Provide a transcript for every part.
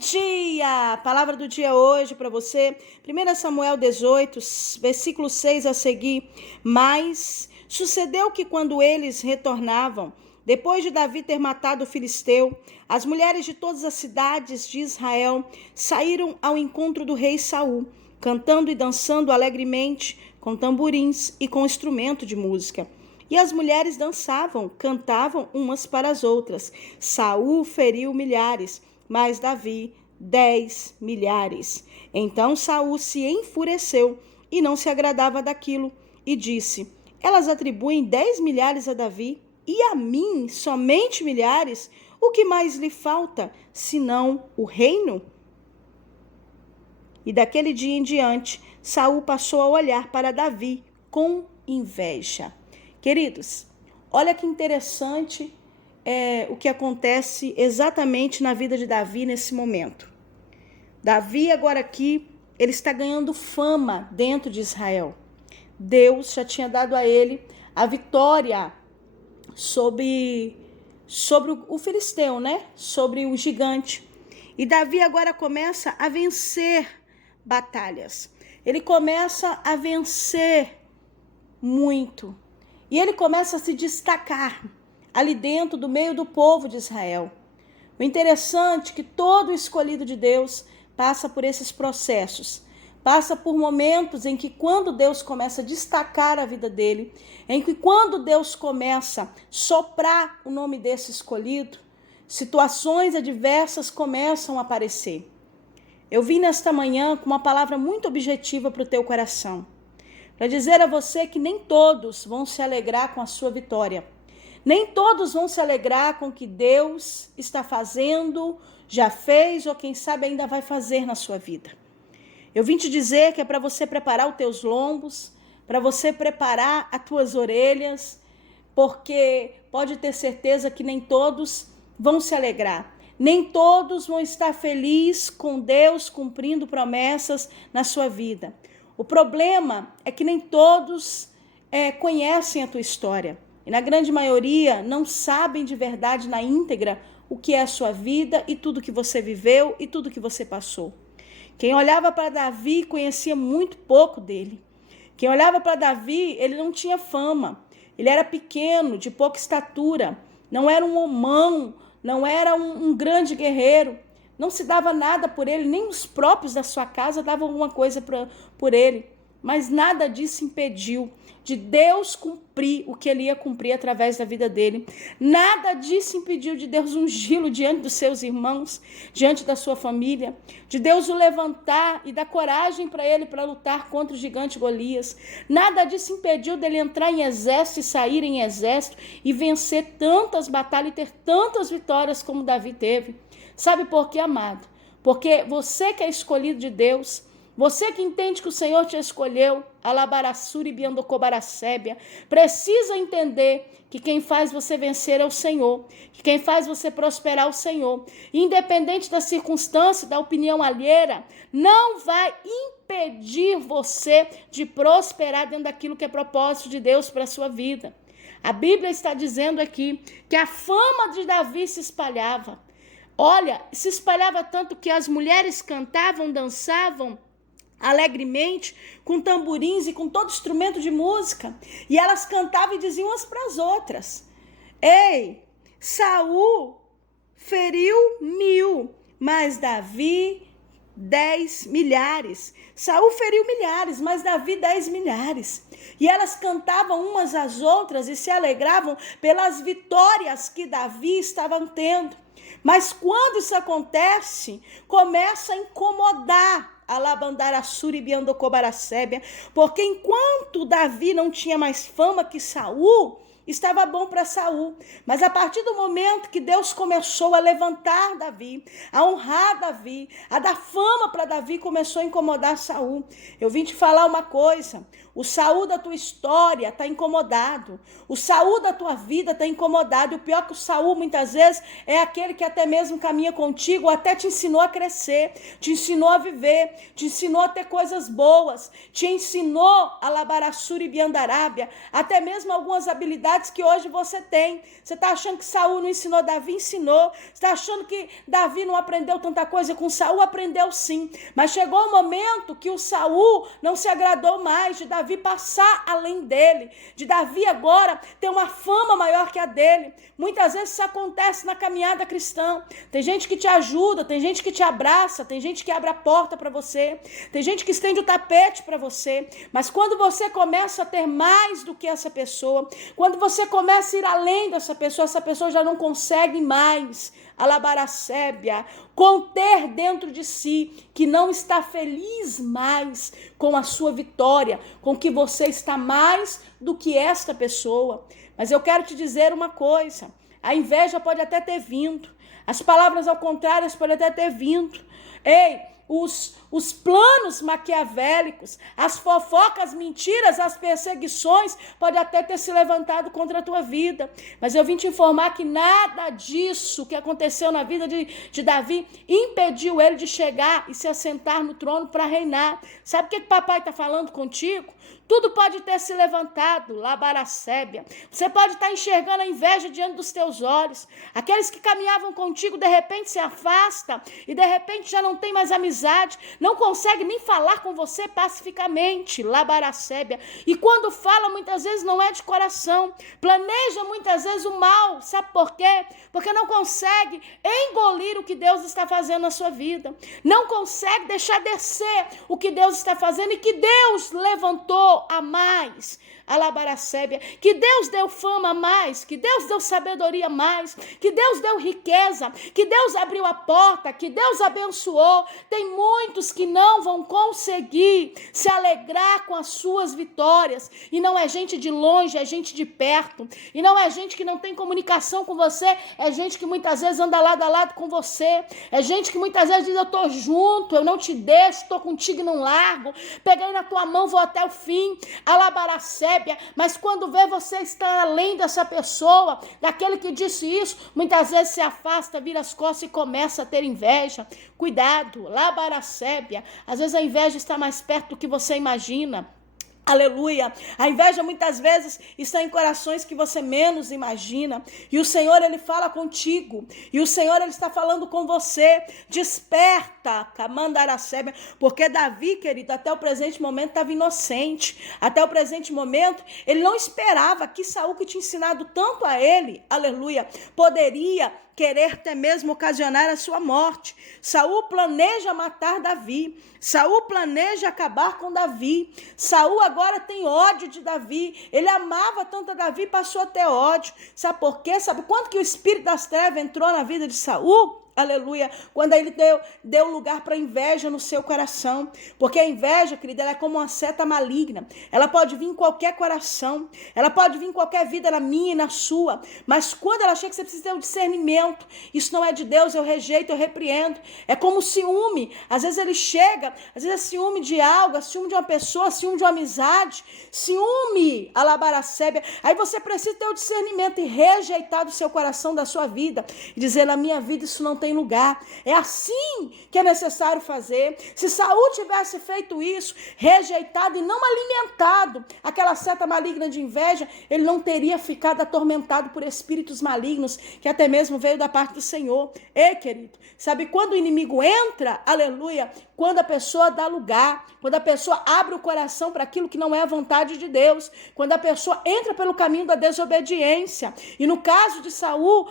dia! A palavra do dia hoje para você, 1 Samuel 18, versículo 6 a seguir. Mas sucedeu que quando eles retornavam, depois de Davi ter matado o filisteu, as mulheres de todas as cidades de Israel saíram ao encontro do rei Saul, cantando e dançando alegremente, com tamborins e com instrumento de música. E as mulheres dançavam, cantavam umas para as outras. Saul feriu milhares, mas Davi 10 milhares. Então Saul se enfureceu e não se agradava daquilo, e disse: elas atribuem 10 milhares a Davi, e a mim somente milhares? O que mais lhe falta, senão o reino? E daquele dia em diante, Saul passou a olhar para Davi com inveja. Queridos, olha que interessante o que acontece exatamente na vida de Davi nesse momento. Davi agora aqui, ele está ganhando fama dentro de Israel. Deus já tinha dado a ele a vitória sobre o filisteu, né? Sobre o gigante. E Davi agora começa a vencer batalhas. Ele começa a vencer muito. E ele começa a se destacar ali dentro do meio do povo de Israel. O interessante é que todo escolhido de Deus passa por esses processos. Passa por momentos em que quando Deus começa a destacar a vida dele, em que quando Deus começa a soprar o nome desse escolhido, situações adversas começam a aparecer. Eu vim nesta manhã com uma palavra muito objetiva para o teu coração, para dizer a você que nem todos vão se alegrar com a sua vitória. Nem todos vão se alegrar com o que Deus está fazendo, já fez ou quem sabe ainda vai fazer na sua vida. Eu vim te dizer que é para você preparar os teus lombos, para você preparar as tuas orelhas, porque pode ter certeza que nem todos vão se alegrar. Nem todos vão estar felizes com Deus cumprindo promessas na sua vida. O problema é que nem todos conhecem a tua história. E na grande maioria não sabem de verdade, na íntegra, o que é a sua vida e tudo que você viveu e tudo que você passou. Quem olhava para Davi conhecia muito pouco dele. Quem olhava para Davi, ele não tinha fama. Ele era pequeno, de pouca estatura. Não era um homão, não era um grande guerreiro. Não se dava nada por ele, nem os próprios da sua casa davam alguma coisa por ele. Mas nada disso impediu de Deus cumprir o que ele ia cumprir através da vida dele. Nada disso impediu de Deus ungí-lo diante dos seus irmãos, diante da sua família, de Deus o levantar e dar coragem para ele para lutar contra o gigante Golias. Nada disso impediu dele entrar em exército e sair em exército e vencer tantas batalhas e ter tantas vitórias como Davi teve. Sabe por quê, amado? Porque você que é escolhido de Deus, você que entende que o Senhor te escolheu, Alabarassuri Biandocobaracébia, precisa entender que quem faz você vencer é o Senhor, que quem faz você prosperar é o Senhor. Independente da circunstância, da opinião alheia, não vai impedir você de prosperar dentro daquilo que é propósito de Deus para a sua vida. A Bíblia está dizendo aqui que a fama de Davi se espalhava. Olha, se espalhava tanto que as mulheres cantavam, dançavam alegremente, com tamborins e com todo instrumento de música. E elas cantavam e diziam umas para as outras: ei, Saul feriu 1000, mas Davi 10 milhares. Saul feriu milhares, mas Davi 10 milhares. E elas cantavam umas às outras e se alegravam pelas vitórias que Davi estava tendo. Mas quando isso acontece, começa a incomodar Alabandarassuri Biandocobaracébia, porque enquanto Davi não tinha mais fama que Saul, estava bom para Saul. Mas a partir do momento que Deus começou a levantar Davi, a honrar Davi, a dar fama para Davi, começou a incomodar Saul. Eu vim te falar uma coisa: O Saul da tua história está incomodado. O Saul da tua vida está incomodado. E o pior é que o Saul, muitas vezes, é aquele que até mesmo caminha contigo, ou até te ensinou a crescer, te ensinou a viver, te ensinou a ter coisas boas, te ensinou a labarassura e biandarábia, até mesmo algumas habilidades que hoje você tem. Você está achando que Saul não ensinou? Davi ensinou. Você está achando que Davi não aprendeu tanta coisa com Saul? Aprendeu sim. Mas chegou o momento que o Saul não se agradou mais de Davi passar além dele, de Davi agora ter uma fama maior que a dele. Muitas vezes isso acontece na caminhada cristã. Tem gente que te ajuda, tem gente que te abraça, tem gente que abre a porta para você, tem gente que estende o tapete para você, mas quando você começa a ter mais do que essa pessoa, quando você começa a ir além dessa pessoa, essa pessoa já não consegue mais, alabaracébia, conter dentro de si que não está feliz mais com a sua vitória, com que você está mais do que esta pessoa. Mas eu quero te dizer uma coisa, a inveja pode até ter vindo, as palavras ao contrário podem até ter vindo. Ei, os planos maquiavélicos, as fofocas, mentiras, as perseguições pode até ter se levantado contra a tua vida, mas eu vim te informar que nada disso que aconteceu na vida de Davi impediu ele de chegar e se assentar no trono para reinar. Sabe o que papai está falando contigo? Tudo pode ter se levantado, labaracébia. Você pode estar enxergando a inveja diante dos teus olhos. Aqueles que caminhavam contigo, de repente se afastam e de repente já não tem mais amizade, não consegue nem falar com você pacificamente, labaracébia. E quando fala, muitas vezes não é de coração. Planeja muitas vezes o mal. Sabe por quê? Porque não consegue engolir o que Deus está fazendo na sua vida. Não consegue deixar descer o que Deus está fazendo e que Deus levantou a mais, alabaracébia, que Deus deu fama a mais, que Deus deu sabedoria a mais, que Deus deu riqueza, que Deus abriu a porta, que Deus abençoou. Tem muitos que não vão conseguir se alegrar com as suas vitórias, e não é gente de longe, é gente de perto, e não é gente que não tem comunicação com você, é gente que muitas vezes anda lado a lado com você, é gente que muitas vezes diz: eu tô junto, eu não te deixo, tô contigo e não largo, peguei na tua mão, vou até o fim, alabaracébia. Mas quando vê você está além dessa pessoa, daquele que disse isso, muitas vezes se afasta, vira as costas e começa a ter inveja. Cuidado, labaracébia, às vezes a inveja está mais perto do que você imagina. Aleluia, a inveja muitas vezes está em corações que você menos imagina, e o Senhor, Ele fala contigo, e o Senhor, Ele está falando com você. Desperta, camandaracébia, porque Davi, querido, até o presente momento estava inocente, até o presente momento ele não esperava que Saul, que tinha ensinado tanto a ele, aleluia, poderia querer até mesmo ocasionar a sua morte. Saul planeja matar Davi, Saul planeja acabar com Davi, Saul agora tem ódio de Davi, ele amava tanto a Davi, passou a ter ódio. Sabe por quê? Sabe quanto que o espírito das trevas entrou na vida de Saul? Aleluia, quando ele deu lugar para inveja no seu coração, porque a inveja, querida, ela é como uma seta maligna, ela pode vir em qualquer coração, ela pode vir em qualquer vida, na minha e na sua, mas quando ela chega, você precisa ter um discernimento. Isso não é de Deus, eu rejeito, eu repreendo. É como o ciúme, às vezes ele chega, às vezes é ciúme de algo, é ciúme de uma pessoa, ciúme de uma amizade, ciúme, alabaracébia. Aí você precisa ter o discernimento e rejeitar do seu coração, da sua vida, e dizer: na minha vida isso não tem lugar. É assim que é necessário fazer. Se Saul tivesse feito isso, rejeitado e não alimentado aquela seta maligna de inveja, ele não teria ficado atormentado por espíritos malignos, que até mesmo veio da parte do Senhor. Ei, querido, sabe quando o inimigo entra, aleluia, quando a pessoa dá lugar, quando a pessoa abre o coração para aquilo que não é a vontade de Deus, quando a pessoa entra pelo caminho da desobediência. E no caso de Saul,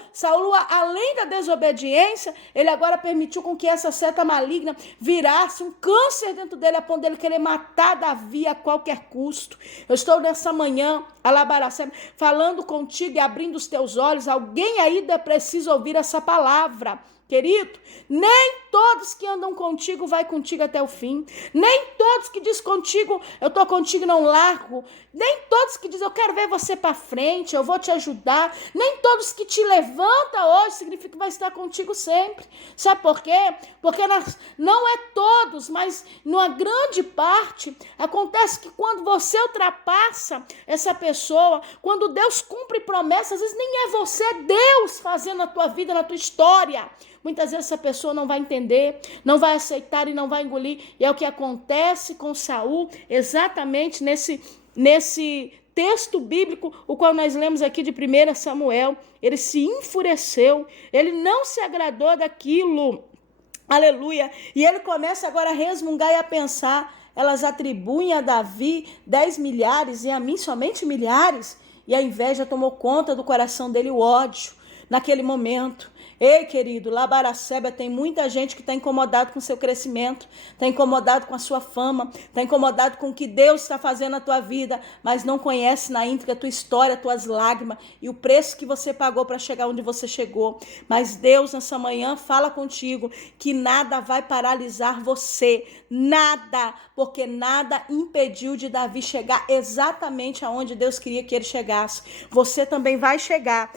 além da desobediência, ele agora permitiu com que essa seta maligna virasse um câncer dentro dele, a ponto dele querer matar Davi a qualquer custo. Eu estou nessa manhã, alabaracébia, falando contigo e abrindo os teus olhos. Alguém ainda precisa ouvir essa palavra. Querido, nem todos que andam contigo vai contigo até o fim. Nem todos que diz contigo, eu tô contigo e não largo. Nem todos que dizem, eu quero ver você para frente, eu vou te ajudar. Nem todos que te levanta hoje significa que vai estar contigo sempre. Sabe por quê? Porque não é todos, mas numa grande parte, acontece que quando você ultrapassa essa pessoa, quando Deus cumpre promessas, às vezes nem é você, é Deus fazendo na tua vida, na tua história. Muitas vezes essa pessoa não vai entender, não vai aceitar e não vai engolir. E é o que acontece com Saul, exatamente nesse texto bíblico, o qual nós lemos aqui de 1 Samuel. Ele se enfureceu, ele não se agradou daquilo. Aleluia. E ele começa agora a resmungar e a pensar, elas atribuem a Davi 10 milhares e a mim somente milhares. E a inveja tomou conta do coração dele, o ódio, naquele momento. Ei, querido, Labaraceba, tem muita gente que está incomodado com o seu crescimento, está incomodado com a sua fama, está incomodado com o que Deus está fazendo na tua vida, mas não conhece na íntegra a tua história, as tuas lágrimas e o preço que você pagou para chegar onde você chegou. Mas Deus, nessa manhã, fala contigo que nada vai paralisar você, nada, porque nada impediu de Davi chegar exatamente aonde Deus queria que ele chegasse. Você também vai chegar.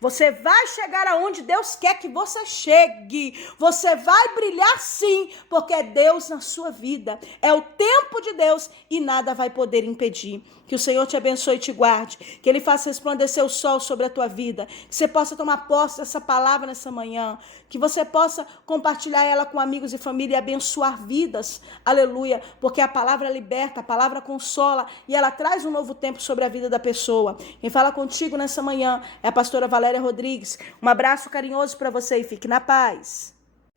Você vai chegar aonde Deus quer que você chegue. Você vai brilhar sim, porque é Deus na sua vida. É o tempo de Deus e nada vai poder impedir. Que o Senhor te abençoe e te guarde. Que Ele faça resplandecer o sol sobre a tua vida. Que você possa tomar posse dessa palavra nessa manhã. Que você possa compartilhar ela com amigos e família e abençoar vidas. Aleluia. Porque a palavra liberta, a palavra consola e ela traz um novo tempo sobre a vida da pessoa. Quem fala contigo nessa manhã é a pastora Valéria Rodrigues. Um abraço carinhoso para você e fique na paz.